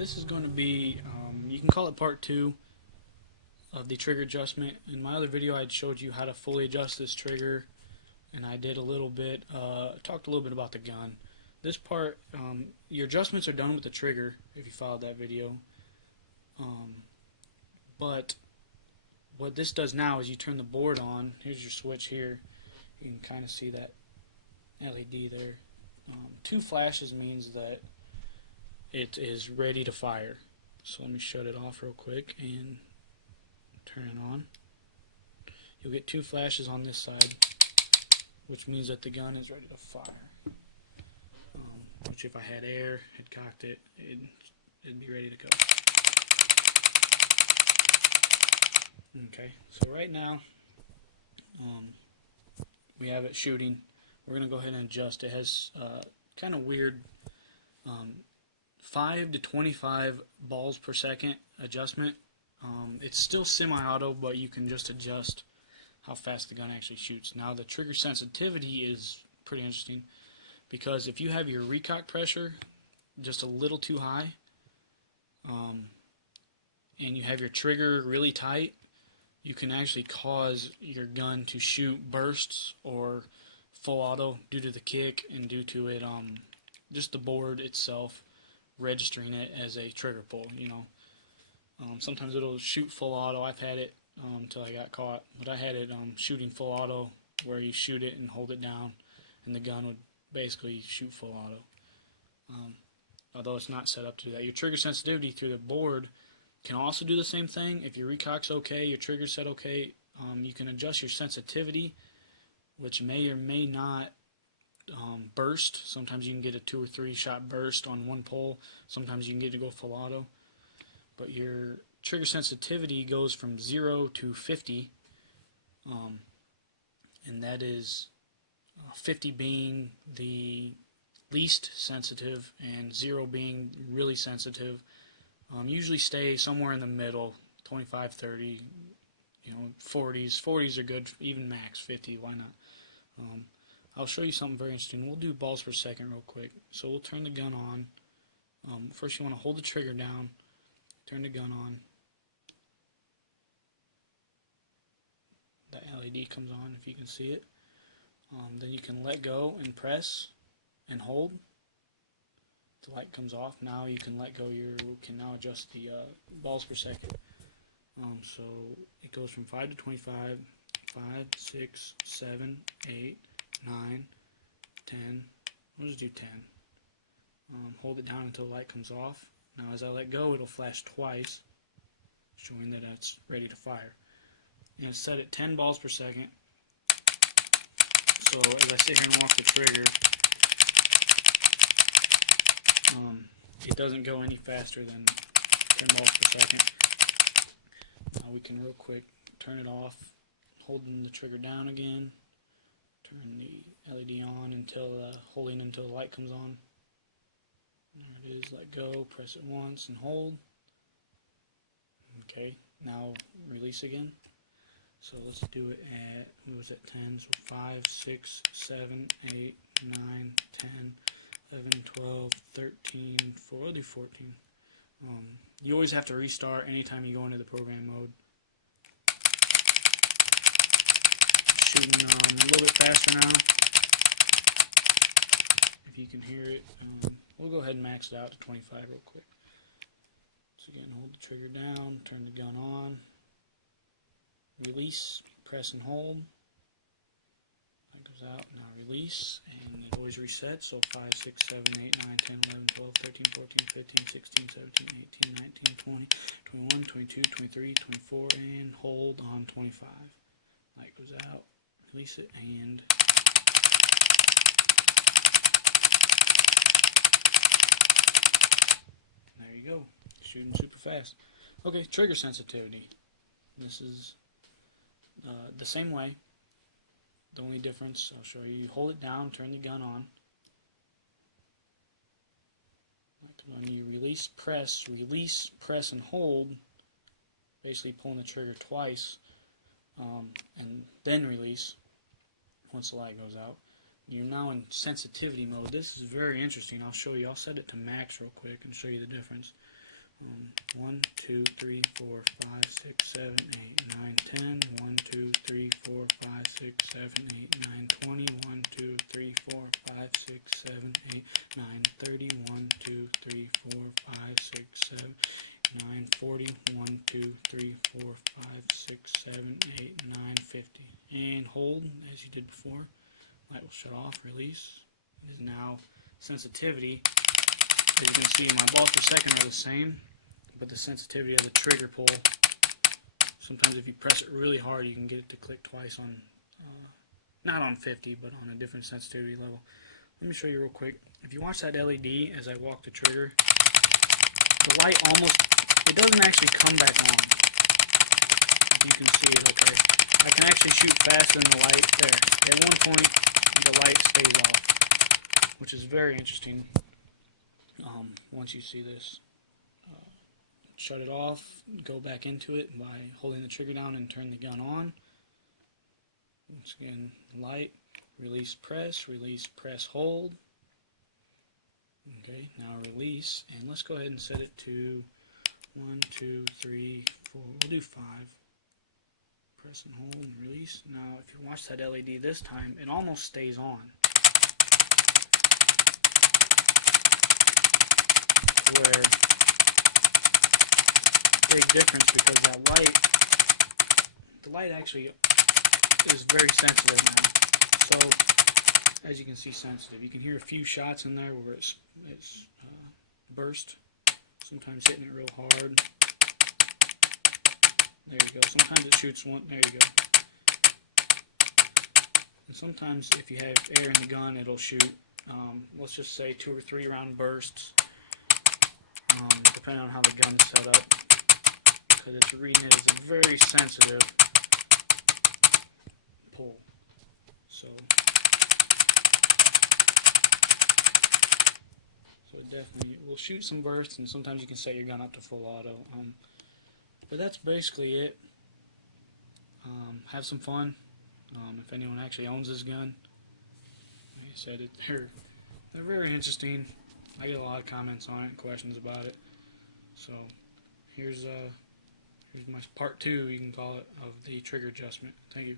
this is going to be, you can call it part 2 of the trigger adjustment. In my other video I showed you how to fully adjust this trigger, and I did a little bit, talked a little bit about the gun. This part, your adjustments are done with the trigger if you followed that video. But what this does now is you turn the board on. Here's your switch here. You can kind of see that LED there. 2 flashes means that it is ready to fire. So let me shut it off real quick and turn it on. You'll get 2 flashes on this side, which means that the gun is ready to fire. Which if I had air, had cocked it, it'd be ready to go. Okay, so right now we have it shooting. We're going to go ahead and adjust. It has kind of weird 5 to 25 balls per second adjustment. It's still semi-auto, but you can just adjust how fast the gun actually shoots. Now the trigger sensitivity is pretty interesting, because if you have your recock pressure just a little too high, and you have your trigger really tight, you can actually cause your gun to shoot bursts or full auto due to the kick and due to it just the board itself registering it as a trigger pull. Sometimes it'll shoot full auto. I've had it until I got caught, but I had it shooting full auto, where you shoot it and hold it down and the gun would basically shoot full auto, although it's not set up to do that. Your trigger sensitivity through the board can also do the same thing. If your recock's okay, your trigger's set okay, you can adjust your sensitivity, which may or may not burst. Sometimes you can get a 2 or 3 shot burst on one pull. Sometimes you can get to go full auto. But your trigger sensitivity goes from 0 to 50, and that is 50 being the least sensitive and 0 being really sensitive. Usually stay somewhere in the middle, 25, 30, 40s. 40s are good, even max 50, why not? I'll show you something very interesting. We'll do balls per second real quick. So we'll turn the gun on. First you want to hold the trigger down, turn the gun on. That LED comes on if you can see it. Then you can let go and press and hold. The light comes off. Now you can let go. You can now adjust the balls per second. So it goes from 5 to 25, 5, 6, 7, 8, 9, 10. We'll just do 10. Hold it down until the light comes off. Now as I let go, it'll flash twice, showing that it's ready to fire. And it's set at 10 balls per second. So as I sit here and walk the trigger, it doesn't go any faster than 10 balls per second. Now we can real quick turn it off, holding the trigger down again, turn the LED on until holding until the light comes on. There it is. Let go, press it once and hold. Okay, now release again. So let's do it at, what was it, 10, so 5, 6, 7, 8, 9, 10, 11, 12, 13, 4, I'll do 14. You always have to restart anytime you go into the program mode. Shooting a little bit faster now, if you can hear it. We'll go ahead and max it out to 25 real quick. So again, hold the trigger down, turn the gun on, release, press and hold. That goes out, now release, and it always resets. So 5, 6, 7, 8, 9, 10, 11, 12, 13, 14, 15, 16, 17, 18, 19, 20, 21, 22, 23, 24, and hold on 25. Light goes out, release it, and there you go. Shooting super fast. Okay, trigger sensitivity. This is the same way. The only difference, I'll show you. You hold it down, turn the gun on. When you release, press, and hold, basically pulling the trigger twice, and then release once the light goes out. You're now in sensitivity mode. This is very interesting. I'll show you. I'll set it to max real quick and show you the difference. 1, 2, 3, 4, 5, 6, 7, 8, 9, 10. 1, 2, 3, 4, 5, 6, 7, 8, 9, 20. 1, 2, 3, 4, 5, 6, 7, 8, 9, 30. 1, 2, 3, 4, 5, 6, 7, 9, 40. 1, 2, 3, 4, 5, 6, 7, 8, 9, 50. And hold as you did before. Light will shut off, release. It is now sensitivity. As you can see, my balls per second are the same, but the sensitivity of the trigger pull, sometimes if you press it really hard, you can get it to click twice on, not on 50, but on a different sensitivity level. Let me show you real quick. If you watch that LED as I walk the trigger, the light it doesn't actually come back on. You can see it okay. I can actually shoot faster than the light there. At one point, the light stays off, which is very interesting. Once you see this, shut it off, go back into it by holding the trigger down and turn the gun on. Once again, light, release, press, hold. Okay, now release, and let's go ahead and set it to 1, 2, 3, 4, we'll do 5. Press and hold and release. Now, if you watch that LED this time, it almost stays on. Where big difference because that the light actually is very sensitive now. So, as you can see, sensitive. You can hear a few shots in there where it's burst. Sometimes hitting it real hard. There you go. Sometimes it shoots one. There you go. And sometimes if you have air in the gun, it'll shoot, let's just say 2 or 3 round bursts, depending on how the gun's set up. Because it's reading it as a very sensitive pull. So it definitely will shoot some bursts, and sometimes you can set your gun up to full auto. But that's basically it. Have some fun. If anyone actually owns this gun, like I said, they're very interesting. I get a lot of comments on it and questions about it. So here's my part 2, you can call it, of the trigger adjustment. Thank you.